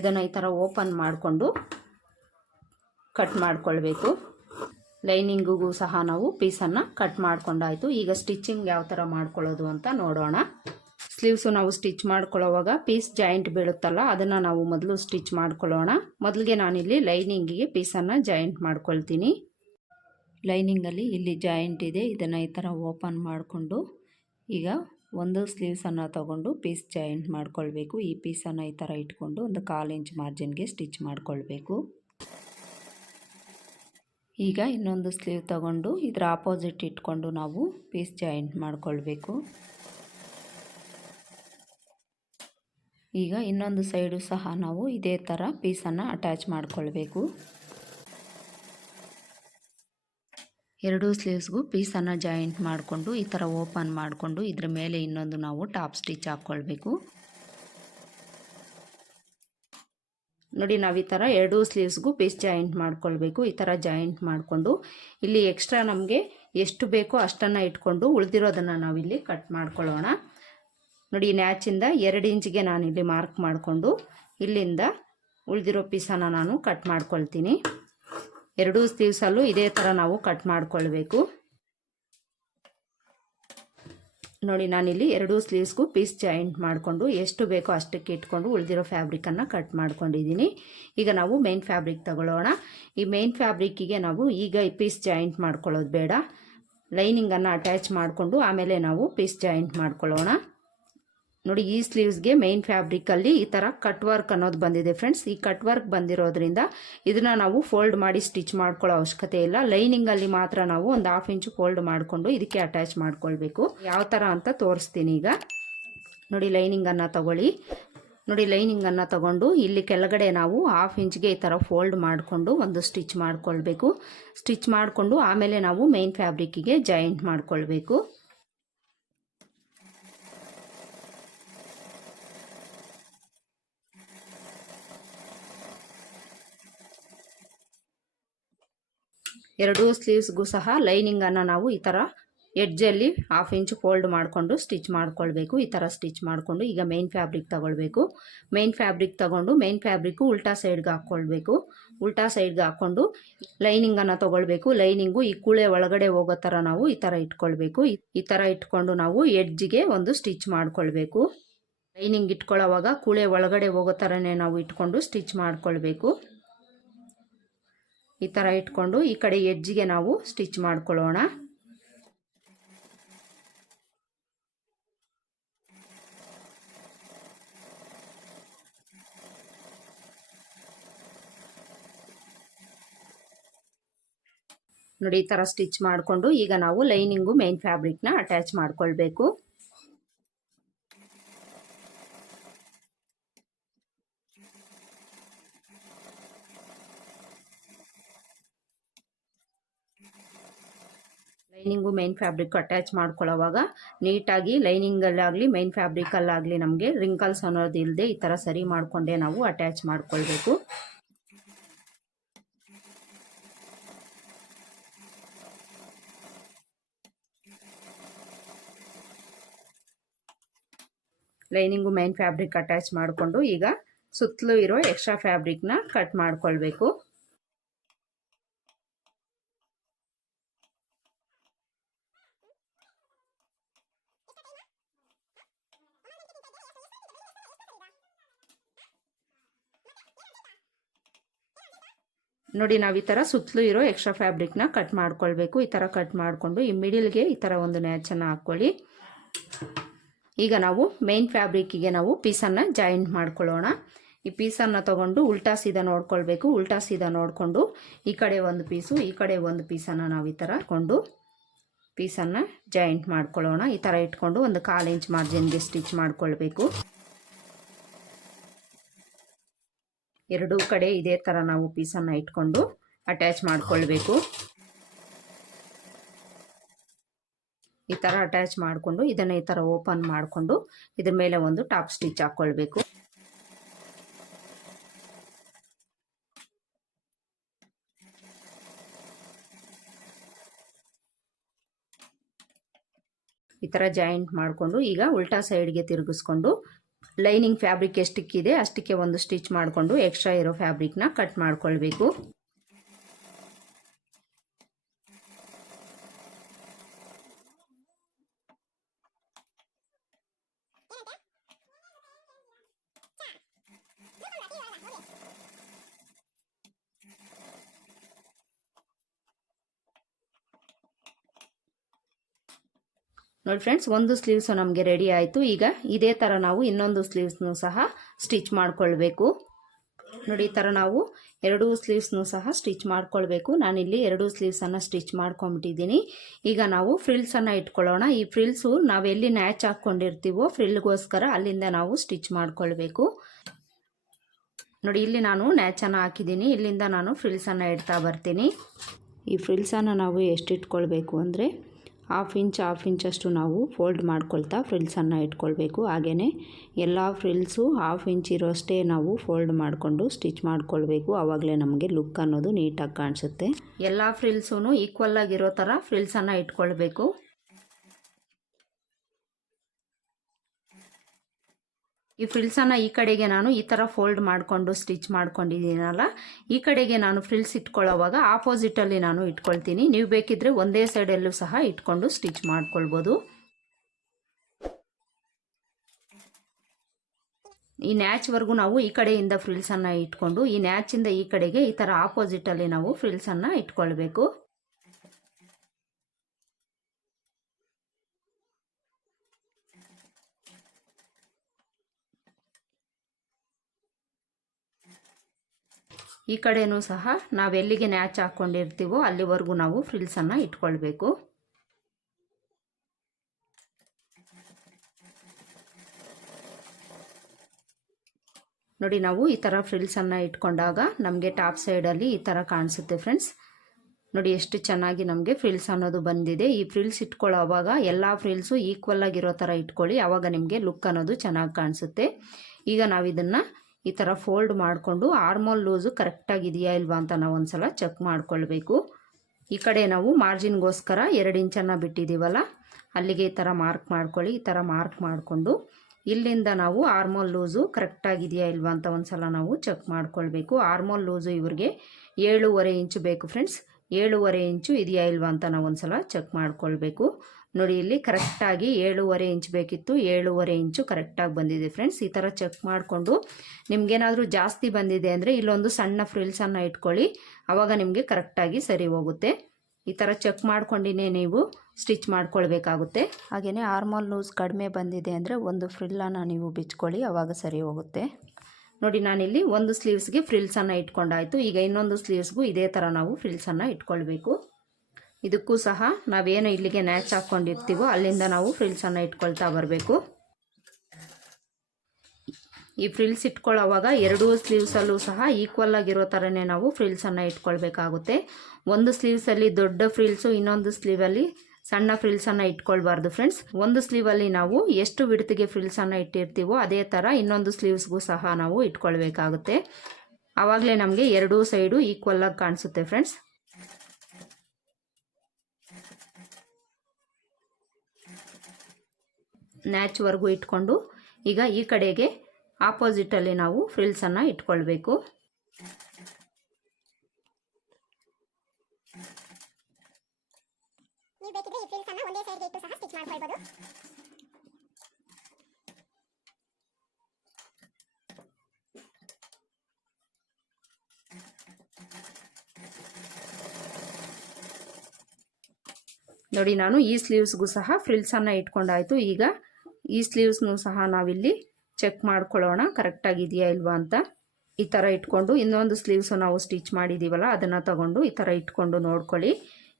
ಇದನ್ನು ಈ ಥರ ಓಪನ್ ಮಾಡಿಕೊಂಡು ಕಟ್ ಮಾಡ್ಕೊಳ್ಬೇಕು. ಲೈನಿಂಗಿಗೂ ಸಹ ನಾವು ಪೀಸನ್ನು ಕಟ್ ಮಾಡ್ಕೊಂಡಾಯಿತು. ಈಗ ಸ್ಟಿಚಿಂಗ್ ಯಾವ ಥರ ಮಾಡ್ಕೊಳ್ಳೋದು ಅಂತ ನೋಡೋಣ. ಸ್ಲೀವ್ಸು ನಾವು ಸ್ಟಿಚ್ ಮಾಡ್ಕೊಳ್ಳೋವಾಗ ಪೀಸ್ ಜಾಯಿಂಟ್ ಬೀಳುತ್ತಲ್ಲ, ಅದನ್ನು ನಾವು ಮೊದಲು ಸ್ಟಿಚ್ ಮಾಡ್ಕೊಳ್ಳೋಣ. ಮೊದಲಿಗೆ ನಾನಿಲ್ಲಿ ಲೈನಿಂಗಿಗೆ ಪೀಸನ್ನು ಜಾಯಿಂಟ್ ಮಾಡ್ಕೊಳ್ತೀನಿ. ಲೈನಿಂಗಲ್ಲಿ ಇಲ್ಲಿ ಜಾಯಿಂಟ್ ಇದೆ, ಇದನ್ನು ಈ ಥರ ಓಪನ್ ಮಾಡಿಕೊಂಡು ಈಗ ಒಂದು ಸ್ಲೀವ್ಸನ್ನು ತಗೊಂಡು ಪೀಸ್ ಜಾಯಿಂಟ್ ಮಾಡ್ಕೊಳ್ಬೇಕು. ಈ ಪೀಸನ್ನು ಈ ಥರ ಇಟ್ಕೊಂಡು ಒಂದು 1/4 ಇಂಚ್ ಮಾರ್ಜಿನ್ಗೆ ಸ್ಟಿಚ್ ಮಾಡ್ಕೊಳ್ಬೇಕು. ಈಗ ಇನ್ನೊಂದು ಸ್ಲೀವ್ ತಗೊಂಡು ಇದರ ಆಪೋಸಿಟ್ ಇಟ್ಕೊಂಡು ನಾವು ಪೀಸ್ ಜಾಯಿಂಟ್ ಮಾಡ್ಕೊಳ್ಬೇಕು. ಈಗ ಇನ್ನೊಂದು ಸೈಡು ಸಹ ನಾವು ಇದೇ ಥರ ಪೀಸನ್ನು ಅಟ್ಯಾಚ್ ಮಾಡ್ಕೊಳ್ಬೇಕು. 2 ಸ್ಲೀವ್ಸ್ಗೂ ಪೀಸನ್ನು ಜಾಯಿಂಟ್ ಮಾಡಿಕೊಂಡು ಈ ಥರ ಓಪನ್ ಮಾಡಿಕೊಂಡು ಇದ್ರ ಮೇಲೆ ಇನ್ನೊಂದು ನಾವು ಟಾಪ್ ಸ್ಟಿಚ್ ಹಾಕ್ಕೊಳ್ಬೇಕು. ನೋಡಿ ನಾವು ಈ ಥರ 2 ಸ್ಲೀವ್ಸ್ಗೂ ಪೀಸ್ ಜಾಯಿಂಟ್ ಮಾಡ್ಕೊಳ್ಬೇಕು. ಈ ಥರ ಜಾಯಿಂಟ್ ಮಾಡಿಕೊಂಡು ಇಲ್ಲಿ ಎಕ್ಸ್ಟ್ರಾ ನಮಗೆ ಎಷ್ಟು ಬೇಕೋ ಅಷ್ಟನ್ನು ಇಟ್ಕೊಂಡು ಉಳಿದಿರೋದನ್ನು ನಾವಿಲ್ಲಿ ಕಟ್ ಮಾಡ್ಕೊಳ್ಳೋಣ. ನೋಡಿ ನ್ಯಾಚಿಂದ 2 ಇಂಚಿಗೆ ನಾನಿಲ್ಲಿ ಮಾರ್ಕ್ ಮಾಡಿಕೊಂಡು ಇಲ್ಲಿಂದ ಉಳಿದಿರೋ ಪೀಸನ್ನು ನಾನು ಕಟ್ ಮಾಡ್ಕೊಳ್ತೀನಿ. 2 ಸ್ಲೀವ್ಸಲ್ಲೂ ಇದೇ ಥರ ನಾವು ಕಟ್ ಮಾಡ್ಕೊಳ್ಬೇಕು. ನೋಡಿ ನಾನಿಲ್ಲಿ 2 ಸ್ಲೀವ್ಸ್ಗೂ ಪೀಸ್ ಜಾಯಿಂಟ್ ಮಾಡಿಕೊಂಡು ಎಷ್ಟು ಬೇಕೋ ಅಷ್ಟಕ್ಕೆ ಇಟ್ಕೊಂಡು ಉಳಿದಿರೋ ಫ್ಯಾಬ್ರಿಕನ್ನು ಕಟ್ ಮಾಡ್ಕೊಂಡಿದ್ದೀನಿ. ಈಗ ನಾವು ಮೇನ್ ಫ್ಯಾಬ್ರಿಕ್ ತಗೊಳ್ಳೋಣ. ಈ ಮೇನ್ ಫ್ಯಾಬ್ರಿಕ್ಕಿಗೆ ನಾವು ಈಗ ಈ ಪೀಸ್ ಜಾಯಿಂಟ್ ಮಾಡ್ಕೊಳ್ಳೋದು ಬೇಡ, ಲೈನಿಂಗನ್ನು ಅಟ್ಯಾಚ್ ಮಾಡಿಕೊಂಡು ಆಮೇಲೆ ನಾವು ಪೀಸ್ ಜಾಯಿಂಟ್ ಮಾಡ್ಕೊಳ್ಳೋಣ. ನೋಡಿ ಈ ಸ್ಲೀವ್ಸ್ಗೆ ಮೇನ್ ಫ್ಯಾಬ್ರಿಕಲ್ಲಿ ಈ ಥರ ಕಟ್ ವರ್ಕ್ ಅನ್ನೋದು ಬಂದಿದೆ ಫ್ರೆಂಡ್ಸ್. ಈ ಕಟ್ ವರ್ಕ್ ಬಂದಿರೋದ್ರಿಂದ ಇದನ್ನು ನಾವು ಫೋಲ್ಡ್ ಮಾಡಿ ಸ್ಟಿಚ್ ಮಾಡ್ಕೊಳ್ಳೋ ಅವಶ್ಯಕತೆ ಇಲ್ಲ. ಲೈನಿಂಗಲ್ಲಿ ಮಾತ್ರ ನಾವು ಒಂದು 1/2 ಇಂಚು ಫೋಲ್ಡ್ ಮಾಡಿಕೊಂಡು ಇದಕ್ಕೆ ಅಟ್ಯಾಚ್ ಮಾಡ್ಕೊಳ್ಬೇಕು. ಯಾವ ಥರ ಅಂತ ತೋರಿಸ್ತೀನಿ ಈಗ. ನೋಡಿ ಲೈನಿಂಗನ್ನು ತಗೊಳ್ಳಿ. ನೋಡಿ ಲೈನಿಂಗನ್ನು ತಗೊಂಡು ಇಲ್ಲಿ ಕೆಳಗಡೆ ನಾವು 1/2 ಇಂಚ್ಗೆ ಈ ಥರ ಫೋಲ್ಡ್ ಮಾಡಿಕೊಂಡು ಒಂದು ಸ್ಟಿಚ್ ಮಾಡ್ಕೊಳ್ಬೇಕು. ಸ್ಟಿಚ್ ಮಾಡಿಕೊಂಡು ಆಮೇಲೆ ನಾವು ಮೇನ್ ಫ್ಯಾಬ್ರಿಕ್ಕಿಗೆ ಜಾಯಿಂಟ್ ಮಾಡ್ಕೊಳ್ಬೇಕು. ಎರಡೂ ಸ್ಲೀವ್ಸ್ಗೂ ಸಹ ಲೈನಿಂಗನ್ನು ನಾವು ಈ ಥರ ಎಡ್ಜಲ್ಲಿ 1/2 ಇಂಚು ಫೋಲ್ಡ್ ಮಾಡಿಕೊಂಡು ಸ್ಟಿಚ್ ಮಾಡ್ಕೊಳ್ಬೇಕು. ಈ ಥರ ಸ್ಟಿಚ್ ಮಾಡಿಕೊಂಡು ಈಗ ಮೇನ್ ಫ್ಯಾಬ್ರಿಕ್ ತಗೊಳ್ಬೇಕು. ಮೇನ್ ಫ್ಯಾಬ್ರಿಕ್ ತಗೊಂಡು ಮೇನ್ ಫ್ಯಾಬ್ರಿಕ್ಕು ಉಲ್ಟಾ ಸೈಡ್ಗೆ ಹಾಕ್ಕೊಳ್ಬೇಕು. ಉಲ್ಟಾ ಸೈಡ್ಗೆ ಹಾಕ್ಕೊಂಡು ಲೈನಿಂಗನ್ನು ತಗೊಳ್ಬೇಕು. ಲೈನಿಂಗು ಈ ಕೂಳೆ ಒಳಗಡೆ ಹೋಗೋ ಥರ ನಾವು ಈ ಥರ ಇಟ್ಕೊಳ್ಬೇಕು. ಈ ಥರ ಇಟ್ಕೊಂಡು ನಾವು ಎಡ್ಜಿಗೆ ಒಂದು ಸ್ಟಿಚ್ ಮಾಡ್ಕೊಳ್ಬೇಕು. ಲೈನಿಂಗ್ ಇಟ್ಕೊಳ್ಳೋವಾಗ ಕೂಳೆ ಒಳಗಡೆ ಹೋಗೋ ಥರನೇ ನಾವು ಇಟ್ಕೊಂಡು ಸ್ಟಿಚ್ ಮಾಡ್ಕೊಳ್ಬೇಕು. ಈ ಥರ ಇಟ್ಕೊಂಡು ಈ ಕಡೆ ಎಡ್ಜಿಗೆ ನಾವು ಸ್ಟಿಚ್ ಮಾಡ್ಕೊಳ್ಳೋಣ. ನೋಡಿ ಈ ಥರ ಸ್ಟಿಚ್ ಮಾಡಿಕೊಂಡು ಈಗ ನಾವು ಲೈನಿಂಗು ಮೇನ್ ಫ್ಯಾಬ್ರಿಕ್ನ ಅಟ್ಯಾಚ್ ಮಾಡ್ಕೊಳ್ಬೇಕು. ಲೈನಿಂಗು ಮೇನ್ ಫ್ಯಾಬ್ರಿಕ್ ಅಟ್ಯಾಚ್ ಮಾಡ್ಕೊಳ್ಳೋವಾಗ ನೀಟಾಗಿ ಲೈನಿಂಗಲ್ಲಾಗಲಿ ಮೇನ್ ಫ್ಯಾಬ್ರಿಕಲ್ಲಾಗಲಿ ನಮಗೆ ರಿಂಕಲ್ಸ್ ಅನ್ನೋದು ಇಲ್ಲದೆ ಈ ಥರ ಸರಿ ಮಾಡಿಕೊಂಡೇ ನಾವು ಅಟ್ಯಾಚ್ ಮಾಡ್ಕೊಳ್ಬೇಕು. ಲೈನಿಂಗು ಮೇನ್ ಫ್ಯಾಬ್ರಿಕ್ ಅಟ್ಯಾಚ್ ಮಾಡಿಕೊಂಡು ಈಗ ಸುತ್ತಲೂ ಇರೋ ಎಕ್ಸ್ಟ್ರಾ ಫ್ಯಾಬ್ರಿಕ್ನ ಕಟ್ ಮಾಡ್ಕೊಳ್ಬೇಕು. ನೋಡಿ ನಾವು ಈ ಥರ ಸುತ್ತಲೂ ಇರೋ ಎಕ್ಸ್ಟ್ರಾ ಫ್ಯಾಬ್ರಿಕ್ನ ಕಟ್ ಮಾಡ್ಕೊಳ್ಬೇಕು. ಈ ಥರ ಕಟ್ ಮಾಡಿಕೊಂಡು ಈ ಮಿಡಿಲ್ಗೆ ಈ ಥರ ಒಂದು ನ್ಯಾಚನ್ನು ಹಾಕ್ಕೊಳ್ಳಿ. ಈಗ ನಾವು ಮೇನ್ ಫ್ಯಾಬ್ರಿಕ್ಕಿಗೆ ನಾವು ಪೀಸನ್ನು ಜಾಯಿಂಟ್ ಮಾಡ್ಕೊಳ್ಳೋಣ. ಈ ಪೀಸನ್ನು ತಗೊಂಡು ಉಲ್ಟಾ ಸೀದಾ ನೋಡ್ಕೊಳ್ಬೇಕು. ಉಲ್ಟಾ ಸೀದಾ ನೋಡಿಕೊಂಡು ಈ ಕಡೆ ಒಂದು ಪೀಸು ಈ ಕಡೆ ಒಂದು ಪೀಸನ್ನು ನಾವು ಈ ಥರ ಕೊಂಡು ಪೀಸನ್ನು ಜಾಯಿಂಟ್ ಮಾಡ್ಕೊಳ್ಳೋಣ. ಈ ಥರ ಇಟ್ಕೊಂಡು ಒಂದು 1/4 ಇಂಚ್ ಮಾರ್ಜಿನ್ಗೆ ಸ್ಟಿಚ್ ಮಾಡ್ಕೊಳ್ಬೇಕು. ಎರಡೂ ಕಡೆ ಇದೇ ಥರ ನಾವು ಪೀಸನ್ನು ಇಟ್ಕೊಂಡು ಅಟ್ಯಾಚ್ ಮಾಡ್ಕೊಳ್ಬೇಕು. ಈ ಥರ ಅಟ್ಯಾಚ್ ಮಾಡಿಕೊಂಡು ಇದನ್ನು ಈ ಥರ ಓಪನ್ ಮಾಡಿಕೊಂಡು ಇದ್ರ ಮೇಲೆ ಒಂದು ಟಾಪ್ ಸ್ಟಿಚ್ ಹಾಕ್ಕೊಳ್ಬೇಕು. ಈ ಥರ ಜಾಯಿಂಟ್ ಮಾಡಿಕೊಂಡು ಈಗ ಉಲ್ಟಾ ಸೈಡ್ಗೆ ತಿರುಗಿಸ್ಕೊಂಡು ಲೈನಿಂಗ್ ಫ್ಯಾಬ್ರಿಕ್ ಎಷ್ಟಕ್ಕಿದೆ ಅಷ್ಟಕ್ಕೆ ಒಂದು ಸ್ಟಿಚ್ ಮಾಡಿಕೊಂಡು ಎಕ್ಸ್ಟ್ರಾ ಇರೋ ಫ್ಯಾಬ್ರಿಕ್ನ ಕಟ್ ಮಾಡ್ಕೊಳ್ಬೇಕು. ನೋಡಿ ಫ್ರೆಂಡ್ಸ್, ಒಂದು ಸ್ಲೀವ್ಸು ನಮಗೆ ರೆಡಿ ಆಯಿತು. ಈಗ ಇದೇ ಥರ ನಾವು ಇನ್ನೊಂದು ಸ್ಲೀವ್ಸ್ನೂ ಸಹ ಸ್ಟಿಚ್ ಮಾಡ್ಕೊಳ್ಬೇಕು. ನೋಡಿ ಈ ಥರ ನಾವು ಎರಡೂ ಸ್ಲೀವ್ಸ್ನೂ ಸಹ ಸ್ಟಿಚ್ ಮಾಡ್ಕೊಳ್ಬೇಕು. ನಾನಿಲ್ಲಿ ಎರಡೂ ಸ್ಲೀವ್ಸನ್ನು ಸ್ಟಿಚ್ ಮಾಡ್ಕೊಂಬಿಟ್ಟಿದ್ದೀನಿ. ಈಗ ನಾವು ಫ್ರಿಲ್ಸನ್ನು ಇಟ್ಕೊಳ್ಳೋಣ. ಈ ಫ್ರಿಲ್ಸು ನಾವೆಲ್ಲಿ ನ್ಯಾಚ್ ಹಾಕ್ಕೊಂಡಿರ್ತೀವೋ ಫ್ರಿಲ್ಗೋಸ್ಕರ ಅಲ್ಲಿಂದ ನಾವು ಸ್ಟಿಚ್ ಮಾಡ್ಕೊಳ್ಬೇಕು. ನೋಡಿ ಇಲ್ಲಿ ನಾನು ನ್ಯಾಚನ್ನು ಹಾಕಿದ್ದೀನಿ. ಇಲ್ಲಿಂದ ನಾನು ಫ್ರಿಲ್ಸನ್ನು ಇಡ್ತಾ ಬರ್ತೀನಿ. ಈ ಫ್ರಿಲ್ಸನ್ನು ನಾವು ಎಷ್ಟು ಇಟ್ಕೊಳ್ಬೇಕು ಅಂದರೆ 1/2 ಇಂಚಷ್ಟು ನಾವು ಫೋಲ್ಡ್ ಮಾಡ್ಕೊಳ್ತಾ ಫ್ರಿಲ್ಸನ್ನು ಇಟ್ಕೊಳ್ಬೇಕು. ಹಾಗೆಯೇ ಎಲ್ಲ ಫ್ರಿಲ್ಸು 1/2 ಇಂಚ್ ಇರೋಷ್ಟೇ ನಾವು ಫೋಲ್ಡ್ ಮಾಡಿಕೊಂಡು ಸ್ಟಿಚ್ ಮಾಡ್ಕೊಳ್ಬೇಕು. ಆವಾಗಲೇ ನಮಗೆ ಲುಕ್ ಅನ್ನೋದು ನೀಟಾಗಿ ಕಾಣಿಸುತ್ತೆ. ಎಲ್ಲ ಫ್ರಿಲ್ಸೂ ಈಕ್ವಲ್ ಆಗಿರೋ ಥರ ಫ್ರಿಲ್ಸನ್ನು ಇಟ್ಕೊಳ್ಬೇಕು. ಈ ಫ್ರಿಲ್ಸನ್ನು ಈ ಕಡೆಗೆ ನಾನು ಈ ಥರ ಫೋಲ್ಡ್ ಮಾಡಿಕೊಂಡು ಸ್ಟಿಚ್ ಮಾಡ್ಕೊಂಡಿದ್ದೀನಲ್ಲ, ಈ ಕಡೆಗೆ ನಾನು ಫ್ರಿಲ್ಸ್ ಇಟ್ಕೊಳ್ಳೋವಾಗ ಆಪೋಸಿಟಲ್ಲಿ ನಾನು ಇಟ್ಕೊಳ್ತೀನಿ. ನೀವು ಬೇಕಿದ್ರೆ ಒಂದೇ ಸೈಡಲ್ಲೂ ಸಹ ಇಟ್ಕೊಂಡು ಸ್ಟಿಚ್ ಮಾಡ್ಕೊಳ್ಬೋದು. ಈ ನ್ಯಾಚ್ವರೆಗೂ ನಾವು ಈ ಕಡೆಯಿಂದ ಫ್ರಿಲ್ಸನ್ನು ಇಟ್ಕೊಂಡು ಈ ನ್ಯಾಚಿಂದ ಈ ಕಡೆಗೆ ಈ ಥರ ಆಪೋಸಿಟಲ್ಲಿ ನಾವು ಫ್ರಿಲ್ಸನ್ನು ಇಟ್ಕೊಳ್ಬೇಕು. ಈ ಕಡೆನೂ ಸಹ ನಾವೆಲ್ಲಿಗೆ ನ್ಯಾಚ್ ಹಾಕ್ಕೊಂಡಿರ್ತೀವೋ ಅಲ್ಲಿವರೆಗೂ ನಾವು ಫ್ರಿಲ್ಸನ್ನು ಇಟ್ಕೊಳ್ಬೇಕು. ನೋಡಿ ನಾವು ಈ ಥರ ಫ್ರಿಲ್ಸನ್ನು ಇಟ್ಕೊಂಡಾಗ ನಮಗೆ ಟಾಪ್ ಸೈಡಲ್ಲಿ ಈ ಥರ ಕಾಣಿಸುತ್ತೆ ಫ್ರೆಂಡ್ಸ್. ನೋಡಿ ಎಷ್ಟು ಚೆನ್ನಾಗಿ ನಮಗೆ ಫ್ರಿಲ್ಸ್ ಅನ್ನೋದು ಬಂದಿದೆ. ಈ ಫ್ರಿಲ್ಸ್ ಇಟ್ಕೊಳ್ಳೋವಾಗ ಎಲ್ಲ ಫ್ರಿಲ್ಸು ಈಕ್ವಲ್ ಆಗಿರೋ ಥರ ಇಟ್ಕೊಳ್ಳಿ. ಆವಾಗ ನಿಮಗೆ ಲುಕ್ ಅನ್ನೋದು ಚೆನ್ನಾಗಿ ಕಾಣಿಸುತ್ತೆ. ಈಗ ನಾವು ಇದನ್ನು ಈ ಥರ ಫೋಲ್ಡ್ ಮಾಡಿಕೊಂಡು ಆರ್ಮೋಲ್ ಲೂಸು ಕರೆಕ್ಟಾಗಿದೆಯಾ ಇಲ್ವಾ ಅಂತ ನಾವು ಒಂದ್ಸಲ ಚೆಕ್ ಮಾಡ್ಕೊಳ್ಬೇಕು. ಈ ಕಡೆ ನಾವು ಮಾರ್ಜಿನ್ಗೋಸ್ಕರ 2 ಇಂಚನ್ನು ಬಿಟ್ಟಿದ್ದೀವಲ್ಲ, ಅಲ್ಲಿಗೆ ಈ ಥರ ಮಾರ್ಕ್ ಮಾಡ್ಕೊಳ್ಳಿ. ಈ ಥರ ಮಾರ್ಕ್ ಮಾಡಿಕೊಂಡು ಇಲ್ಲಿಂದ ನಾವು ಆರ್ಮೋಲ್ ಲೂಸು ಕರೆಕ್ಟಾಗಿದೆಯಾ ಇಲ್ವಾ ಅಂತ ಒಂದ್ಸಲ ನಾವು ಚೆಕ್ ಮಾಡ್ಕೊಳ್ಬೇಕು. ಆರ್ಮೋಲ್ ಲೂಸು ಇವ್ರಿಗೆ 7.5 ಇಂಚು ಬೇಕು ಫ್ರೆಂಡ್ಸ್. 7.5 ಇಂಚು ಇದೆಯಾ ಇಲ್ವಾ ಅಂತ ನಾವು ಒಂದ್ಸಲ ಚೆಕ್ ಮಾಡ್ಕೊಳ್ಬೇಕು. ನೋಡಿ ಇಲ್ಲಿ ಕರೆಕ್ಟಾಗಿ 7.5 ಇಂಚ್ ಬೇಕಿತ್ತು, 7.5 ಇಂಚು ಕರೆಕ್ಟಾಗಿ ಬಂದಿದೆ ಫ್ರೆಂಡ್ಸ್. ಈ ಥರ ಚೆಕ್ ಮಾಡಿಕೊಂಡು ನಿಮಗೇನಾದರೂ ಜಾಸ್ತಿ ಬಂದಿದೆ ಅಂದರೆ ಇಲ್ಲೊಂದು ಸಣ್ಣ ಫ್ರಿಲ್ಸನ್ನು ಇಟ್ಕೊಳ್ಳಿ. ಆವಾಗ ನಿಮಗೆ ಕರೆಕ್ಟಾಗಿ ಸರಿ ಹೋಗುತ್ತೆ. ಈ ಥರ ಚೆಕ್ ಮಾಡ್ಕೊಂಡಿನೇ ನೀವು ಸ್ಟಿಚ್ ಮಾಡ್ಕೊಳ್ಬೇಕಾಗುತ್ತೆ. ಹಾಗೆಯೇ ಆರ್ಮೋಲ್ ಲೂಸ್ ಕಡಿಮೆ ಬಂದಿದೆ ಅಂದರೆ ಒಂದು ಫ್ರಿಲ್ಲನ್ನು ನೀವು ಬಿಚ್ಕೊಳ್ಳಿ, ಆವಾಗ ಸರಿ ಹೋಗುತ್ತೆ. ನೋಡಿ ನಾನಿಲ್ಲಿ ಒಂದು ಸ್ಲೀವ್ಸ್ಗೆ ಫ್ರಿಲ್ಸನ್ನು ಇಟ್ಕೊಂಡಾಯಿತು. ಈಗ ಇನ್ನೊಂದು ಸ್ಲೀವ್ಸ್ಗೂ ಇದೇ ಥರ ನಾವು ಫ್ರಿಲ್ಸನ್ನು ಇಟ್ಕೊಳ್ಬೇಕು. ಇದಕ್ಕೂ ಸಹ ನಾವೇನು ಇಲ್ಲಿಗೆ ನ್ಯಾಚ್ ಹಾಕ್ಕೊಂಡಿರ್ತೀವೋ ಅಲ್ಲಿಂದ ನಾವು ಫ್ರಿಲ್ಸನ್ನು ಇಟ್ಕೊಳ್ತಾ ಬರಬೇಕು. ಈ ಫ್ರಿಲ್ಸ್ ಇಟ್ಕೊಳ್ಳೋವಾಗ ಎರಡೂ ಸ್ಲೀವ್ಸಲ್ಲೂ ಸಹ ಈಕ್ವಲ್ ಆಗಿರೋ ಥರನೇ ನಾವು ಫ್ರಿಲ್ಸನ್ನು ಇಟ್ಕೊಳ್ಬೇಕಾಗುತ್ತೆ. ಒಂದು ಸ್ಲೀವ್ಸಲ್ಲಿ ದೊಡ್ಡ ಫ್ರಿಲ್ಸು, ಇನ್ನೊಂದು ಸ್ಲೀವಲ್ಲಿ ಸಣ್ಣ ಫ್ರಿಲ್ಸನ್ನು ಇಟ್ಕೊಳ್ಬಾರ್ದು ಫ್ರೆಂಡ್ಸ್. ಒಂದು ಸ್ಲೀವಲ್ಲಿ ನಾವು ಎಷ್ಟು ವಿಡ್ತಿಗೆ ಫ್ರಿಲ್ಸನ್ನು ಇಟ್ಟಿರ್ತೀವೋ ಅದೇ ಥರ ಇನ್ನೊಂದು ಸ್ಲೀವ್ಸ್ಗೂ ಸಹ ನಾವು ಇಟ್ಕೊಳ್ಬೇಕಾಗುತ್ತೆ. ಆವಾಗಲೇ ನಮಗೆ ಎರಡೂ ಸೈಡು ಈಕ್ವಲ್ ಆಗಿ ಕಾಣಿಸುತ್ತೆ ಫ್ರೆಂಡ್ಸ್. ನ್ಯಾಚ್ವರೆಗೂ ಇಟ್ಕೊಂಡು ಈಗ ಈ ಕಡೆಗೆ ಆಪೋಸಿಟಲ್ಲಿ ನಾವು ಫ್ರಿಲ್ಸನ್ನು ಇಟ್ಕೊಳ್ಬೇಕು. ನೋಡಿ, ನಾನು ಈ ಸ್ಲೀವ್ಸ್ಗೂ ಸಹ ಫ್ರಿಲ್ಸನ್ನು ಇಟ್ಕೊಂಡಾಯ್ತು. ಈಗ ಈ ಸ್ಲೀವ್ಸ್ನು ಸಹ ನಾವಿಲ್ಲಿ ಚೆಕ್ ಮಾಡ್ಕೊಳ್ಳೋಣ ಕರೆಕ್ಟಾಗಿದೆಯಾ ಇಲ್ವಾ ಅಂತ. ಈ ಥರ ಇಟ್ಕೊಂಡು ಇನ್ನೊಂದು ಸ್ಲೀವ್ಸು ನಾವು ಸ್ಟಿಚ್ ಮಾಡಿದ್ದೀವಲ್ಲ ಅದನ್ನು ತಗೊಂಡು ಈ ಥರ ಇಟ್ಕೊಂಡು ನೋಡ್ಕೊಳ್ಳಿ.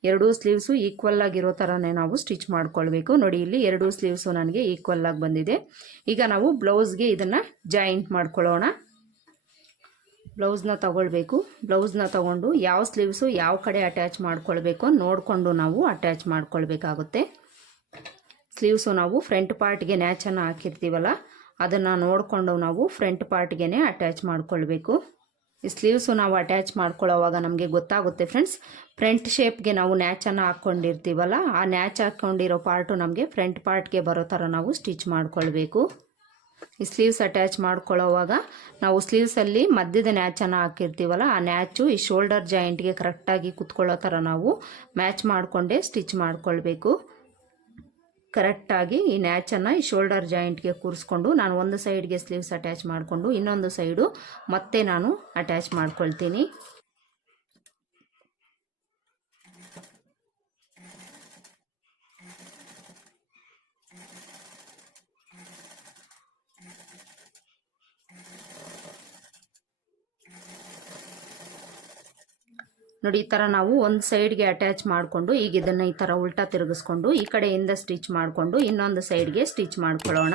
ಎರಡೂ ಸ್ಲೀವ್ಸು ಈಕ್ವಲ್ ಆಗಿರೋ ಥರನೇ ನಾವು ಸ್ಟಿಚ್ ಮಾಡ್ಕೊಳ್ಬೇಕು. ನೋಡಿ, ಇಲ್ಲಿ ಎರಡೂ ಸ್ಲೀವ್ಸು ನನಗೆ ಈಕ್ವಲ್ ಆಗಿ ಬಂದಿದೆ. ಈಗ ನಾವು ಬ್ಲೌಸ್ಗೆ ಇದನ್ನು ಜಾಯಿಂಟ್ ಮಾಡ್ಕೊಳ್ಳೋಣ. ಬ್ಲೌಸ್ನ ತಗೊಳ್ಬೇಕು. ಬ್ಲೌಸ್ನ ತಗೊಂಡು ಯಾವ ಸ್ಲೀವ್ಸು ಯಾವ ಕಡೆ ಅಟ್ಯಾಚ್ ಮಾಡ್ಕೊಳ್ಬೇಕು ನೋಡಿಕೊಂಡು ನಾವು ಅಟ್ಯಾಚ್ ಮಾಡ್ಕೊಳ್ಬೇಕಾಗುತ್ತೆ. ಸ್ಲೀವ್ಸು ನಾವು ಫ್ರಂಟ್ ಪಾರ್ಟ್ಗೆ ನ್ಯಾಚನ್ನು ಹಾಕಿರ್ತೀವಲ್ಲ ಅದನ್ನು ನೋಡಿಕೊಂಡು ನಾವು ಫ್ರಂಟ್ ಪಾರ್ಟ್ಗೆ ಅಟ್ಯಾಚ್ ಮಾಡ್ಕೊಳ್ಬೇಕು. ಈ ಸ್ಲೀವ್ಸು ನಾವು ಅಟ್ಯಾಚ್ ಮಾಡ್ಕೊಳ್ಳೋವಾಗ ನಮಗೆ ಗೊತ್ತಾಗುತ್ತೆ ಫ್ರೆಂಡ್ಸ್, ಫ್ರಂಟ್ ಶೇಪ್ಗೆ ನಾವು ನ್ಯಾಚನ್ನು ಹಾಕ್ಕೊಂಡಿರ್ತೀವಲ್ಲ ಆ ನ್ಯಾಚ್ ಹಾಕ್ಕೊಂಡಿರೋ ಪಾರ್ಟು ನಮಗೆ ಫ್ರಂಟ್ ಪಾರ್ಟ್ಗೆ ಬರೋ ಥರ ನಾವು ಸ್ಟಿಚ್ ಮಾಡ್ಕೊಳ್ಬೇಕು. ಈ ಸ್ಲೀವ್ಸ್ ಅಟ್ಯಾಚ್ ಮಾಡ್ಕೊಳ್ಳೋವಾಗ ನಾವು ಸ್ಲೀವ್ಸಲ್ಲಿ ಮಧ್ಯದ ನ್ಯಾಚನ್ನು ಹಾಕಿರ್ತೀವಲ್ಲ ಆ ನ್ಯಾಚು ಈ ಶೋಲ್ಡರ್ ಜಾಯಿಂಟ್ಗೆ ಕರೆಕ್ಟಾಗಿ ಕುತ್ಕೊಳ್ಳೋ ಥರ ನಾವು ಮ್ಯಾಚ್ ಮಾಡಿಕೊಂಡೇ ಸ್ಟಿಚ್ ಮಾಡ್ಕೊಳ್ಬೇಕು. ಕರೆಕ್ಟಾಗಿ ಈ ನ್ಯಾಚನ್ನು ಈ ಶೋಲ್ಡರ್ ಜಾಯಿಂಟ್ಗೆ ಕೂರಿಸ್ಕೊಂಡು ನಾನು ಒಂದು ಸೈಡ್ಗೆ ಸ್ಲೀವ್ಸ್ ಅಟ್ಯಾಚ್ ಮಾಡಿಕೊಂಡು ಇನ್ನೊಂದು ಸೈಡು ಮತ್ತೆ ನಾನು ಅಟ್ಯಾಚ್ ಮಾಡ್ಕೊಳ್ತೀನಿ. ನೋಡಿ, ಈ ಥರ ನಾವು ಒಂದು ಸೈಡ್ಗೆ ಅಟ್ಯಾಚ್ ಮಾಡಿಕೊಂಡು ಈಗ ಇದನ್ನು ಈ ಥರ ಉಲ್ಟಾ ತಿರುಗಿಸ್ಕೊಂಡು ಈ ಕಡೆಯಿಂದ ಸ್ಟಿಚ್ ಮಾಡಿಕೊಂಡು ಇನ್ನೊಂದು ಸೈಡ್ಗೆ ಸ್ಟಿಚ್ ಮಾಡ್ಕೊಳ್ಳೋಣ.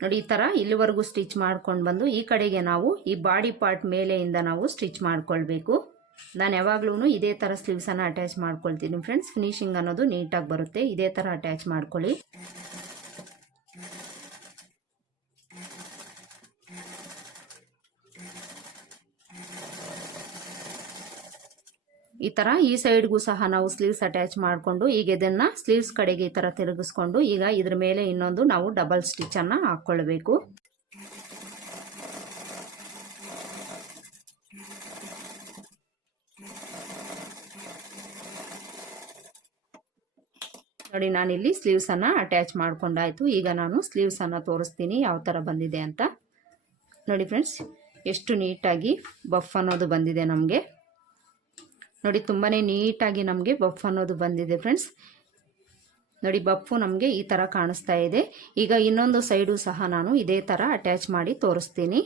ನೋಡಿ, ಈ ಥರ ಇಲ್ಲಿವರೆಗೂ ಸ್ಟಿಚ್ ಮಾಡ್ಕೊಂಡು ಬಂದು ಈ ಕಡೆಗೆ ನಾವು ಈ ಬಾಡಿ ಪಾರ್ಟ್ ಮೇಲೆಯಿಂದ ನಾವು ಸ್ಟಿಚ್ ಮಾಡ್ಕೊಳ್ಬೇಕು. ನಾನು ಯಾವಾಗ್ಲೂ ಇದೇ ಥರ ಸ್ಲೀವ್ಸನ್ನು ಅಟ್ಯಾಚ್ ಮಾಡ್ಕೊಳ್ತೀನಿ ಫ್ರೆಂಡ್ಸ್. ಫಿನಿಶಿಂಗ್ ಅನ್ನೋದು ನೀಟಾಗಿ ಬರುತ್ತೆ. ಇದೇ ಥರ ಅಟ್ಯಾಚ್ ಮಾಡ್ಕೊಳ್ಳಿ. ಈ ಥರ ಈ ಸೈಡ್ಗೂ ಸಹ ನಾವು ಸ್ಲೀವ್ಸ್ ಅಟ್ಯಾಚ್ ಮಾಡಿಕೊಂಡು ಈಗ ಇದನ್ನು ಸ್ಲೀವ್ಸ್ ಕಡೆಗೆ ಈ ಥರ ತಿರುಗಿಸ್ಕೊಂಡು ಈಗ ಇದ್ರ ಮೇಲೆ ಇನ್ನೊಂದು ನಾವು ಡಬಲ್ ಸ್ಟಿಚ್ಚನ್ನು ಹಾಕ್ಕೊಳ್ಬೇಕು. ನೋಡಿ, ನಾನಿಲ್ಲಿ ಸ್ಲೀವ್ಸನ್ನು ಅಟ್ಯಾಚ್ ಮಾಡ್ಕೊಂಡಾಯಿತು. ಈಗ ನಾನು ಸ್ಲೀವ್ಸನ್ನು ತೋರಿಸ್ತೀನಿ ಯಾವ ಥರ ಬಂದಿದೆ ಅಂತ. ನೋಡಿ ಫ್ರೆಂಡ್ಸ್, ಎಷ್ಟು ನೀಟಾಗಿ ಬಫ್ ಅನ್ನೋದು ಬಂದಿದೆ ನಮಗೆ. ನೋಡಿ, ತುಂಬಾ ನೀಟಾಗಿ ನಮಗೆ ಬಫ್ ಅನ್ನೋದು ಬಂದಿದೆ ಫ್ರೆಂಡ್ಸ್. ನೋಡಿ, ಬಫ್ಫು ನಮಗೆ ಈ ಥರ ಕಾಣಿಸ್ತಾ ಇದೆ. ಈಗ ಇನ್ನೊಂದು ಸೈಡು ಸಹ ನಾನು ಇದೇ ಥರ ಅಟ್ಯಾಚ್ ಮಾಡಿ ತೋರಿಸ್ತೀನಿ.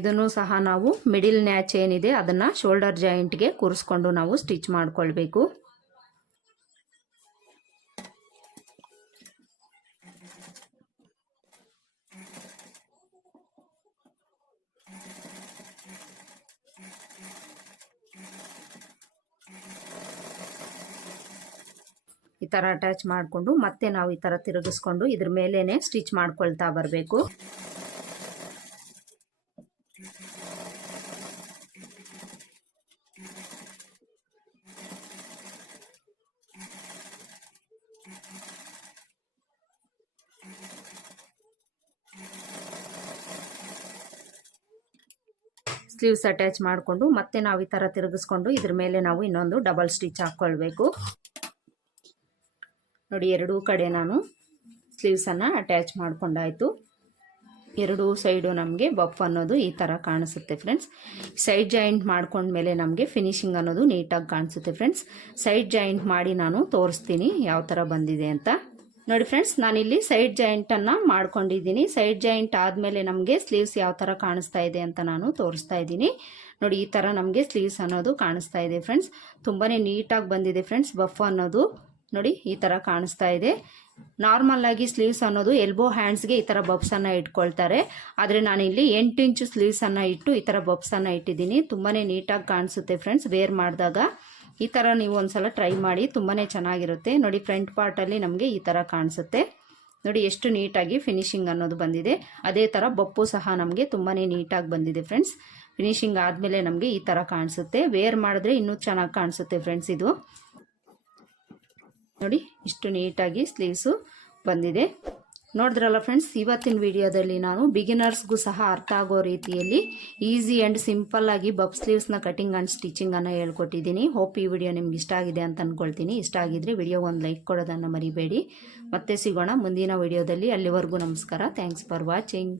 ಇದನ್ನು ಸಹ ನಾವು ಮಿಡಿಲ್ ನ್ಯಾಚ್ ಏನಿದೆ ಅದನ್ನು ಶೋಲ್ಡರ್ ಜಾಯಿಂಟ್ಗೆ ಕೂರಿಸ್ಕೊಂಡು ನಾವು ಸ್ಟಿಚ್ ಮಾಡ್ಕೊಳ್ಬೇಕು. ಈ ಥರ ಅಟ್ಯಾಚ್ ಮಾಡಿಕೊಂಡು ಮತ್ತೆ ನಾವು ಈ ಥರ ತಿರುಗಿಸ್ಕೊಂಡು ಇದ್ರ ಮೇಲೇನೆ ಸ್ಟಿಚ್ ಮಾಡ್ಕೊಳ್ತಾ ಬರಬೇಕು. ಸ್ಲೀವ್ಸ್ ಅಟ್ಯಾಚ್ ಮಾಡಿಕೊಂಡು ಮತ್ತೆ ನಾವು ಈ ಥರ ತಿರುಗಿಸ್ಕೊಂಡು ಇದ್ರ ಮೇಲೆ ನಾವು ಇನ್ನೊಂದು ಡಬಲ್ ಸ್ಟಿಚ್ ಹಾಕ್ಕೊಳ್ಬೇಕು. ನೋಡಿ, ಎರಡೂ ಕಡೆ ನಾನು ಸ್ಲೀವ್ಸನ್ನು ಅಟ್ಯಾಚ್ ಮಾಡ್ಕೊಂಡಾಯಿತು. ಎರಡೂ ಸೈಡು ನಮಗೆ ಬಫ್ ಅನ್ನೋದು ಈ ಥರ ಕಾಣಿಸುತ್ತೆ ಫ್ರೆಂಡ್ಸ್. ಸೈಡ್ ಜಾಯಿಂಟ್ ಮಾಡ್ಕೊಂಡ್ಮೇಲೆ ನಮಗೆ ಫಿನಿಶಿಂಗ್ ಅನ್ನೋದು ನೀಟಾಗಿ ಕಾಣಿಸುತ್ತೆ ಫ್ರೆಂಡ್ಸ್. ಸೈಡ್ ಜಾಯಿಂಟ್ ಮಾಡಿ ನಾನು ತೋರಿಸ್ತೀನಿ ಯಾವ ಥರ ಬಂದಿದೆ ಅಂತ. ನೋಡಿ ಫ್ರೆಂಡ್ಸ್, ನಾನಿಲ್ಲಿ ಸೈಡ್ ಜಾಯಿಂಟನ್ನು ಮಾಡ್ಕೊಂಡಿದ್ದೀನಿ. ಸೈಡ್ ಜಾಯಿಂಟ್ ಆದಮೇಲೆ ನಮಗೆ ಸ್ಲೀವ್ಸ್ ಯಾವ ಥರ ಕಾಣಿಸ್ತಾ ಇದೆ ಅಂತ ನಾನು ತೋರಿಸ್ತಾ ಇದ್ದೀನಿ. ನೋಡಿ, ಈ ಥರ ನಮಗೆ ಸ್ಲೀವ್ಸ್ ಅನ್ನೋದು ಕಾಣಿಸ್ತಾ ಇದೆ ಫ್ರೆಂಡ್ಸ್. ತುಂಬಾ ನೀಟಾಗಿ ಬಂದಿದೆ ಫ್ರೆಂಡ್ಸ್. ಬಫ್ ಅನ್ನೋದು ನೋಡಿ ಈ ಥರ ಕಾಣಿಸ್ತಾ ಇದೆ. ನಾರ್ಮಲ್ ಆಗಿ ಸ್ಲೀವ್ಸ್ ಅನ್ನೋದು ಎಲ್ಬೋ ಹ್ಯಾಂಡ್ಸ್ಗೆ ಈ ಥರ ಬಬ್ಸನ್ನು ಇಟ್ಕೊಳ್ತಾರೆ. ಆದರೆ ನಾನಿಲ್ಲಿ 8 ಇಂಚು ಸ್ಲೀವ್ಸನ್ನು ಇಟ್ಟು ಈ ಥರ ಬಬ್ಸನ್ನು ಇಟ್ಟಿದ್ದೀನಿ. ತುಂಬಾ ನೀಟಾಗಿ ಕಾಣಿಸುತ್ತೆ ಫ್ರೆಂಡ್ಸ್. ವೇರ್ ಮಾಡಿದಾಗ ಈ ಥರ ನೀವು ಒಂದ್ಸಲ ಟ್ರೈ ಮಾಡಿ, ತುಂಬಾ ಚೆನ್ನಾಗಿರುತ್ತೆ. ನೋಡಿ, ಫ್ರಂಟ್ ಪಾರ್ಟಲ್ಲಿ ನಮಗೆ ಈ ಥರ ಕಾಣಿಸುತ್ತೆ. ನೋಡಿ ಎಷ್ಟು ನೀಟಾಗಿ ಫಿನಿಶಿಂಗ್ ಅನ್ನೋದು ಬಂದಿದೆ. ಅದೇ ಥರ ಬಪ್ಪು ಸಹ ನಮಗೆ ತುಂಬಾ ನೀಟಾಗಿ ಬಂದಿದೆ ಫ್ರೆಂಡ್ಸ್. ಫಿನಿಶಿಂಗ್ ಆದಮೇಲೆ ನಮಗೆ ಈ ಥರ ಕಾಣಿಸುತ್ತೆ. ವೇರ್ ಮಾಡಿದ್ರೆ ಇನ್ನೂ ಚೆನ್ನಾಗಿ ಕಾಣಿಸುತ್ತೆ ಫ್ರೆಂಡ್ಸ್. ಇದು ನೋಡಿ ಇಷ್ಟು ನೀಟಾಗಿ ಸ್ಲೀವ್ಸು ಬಂದಿದೆ. ನೋಡಿದ್ರಲ್ಲ ಫ್ರೆಂಡ್ಸ್, ಇವತ್ತಿನ ವಿಡಿಯೋದಲ್ಲಿ ನಾನು ಬಿಗಿನರ್ಸ್ಗೂ ಸಹ ಅರ್ಥ ಆಗೋ ರೀತಿಯಲ್ಲಿ ಈಸಿ ಆ್ಯಂಡ್ ಸಿಂಪಲ್ ಆಗಿ ಬಬ್ ಸ್ಲೀವ್ಸ್ನ ಕಟಿಂಗ್ ಆ್ಯಂಡ್ ಸ್ಟಿಚಿಂಗನ್ನು ಹೇಳ್ಕೊಟ್ಟಿದ್ದೀನಿ. ಹೋಪ್ ಈ ವಿಡಿಯೋ ನಿಮ್ಗೆ ಇಷ್ಟ ಆಗಿದೆ ಅಂತ ಅಂದ್ಕೊಳ್ತೀನಿ. ಇಷ್ಟ ಆಗಿದ್ರೆ ವಿಡಿಯೋ ಒಂದು ಲೈಕ್ ಕೊಡೋದನ್ನು ಮರಿಬೇಡಿ. ಮತ್ತೆ ಸಿಗೋಣ ಮುಂದಿನ ವಿಡಿಯೋದಲ್ಲಿ. ಅಲ್ಲಿವರೆಗೂ ನಮಸ್ಕಾರ. Thanks for watching.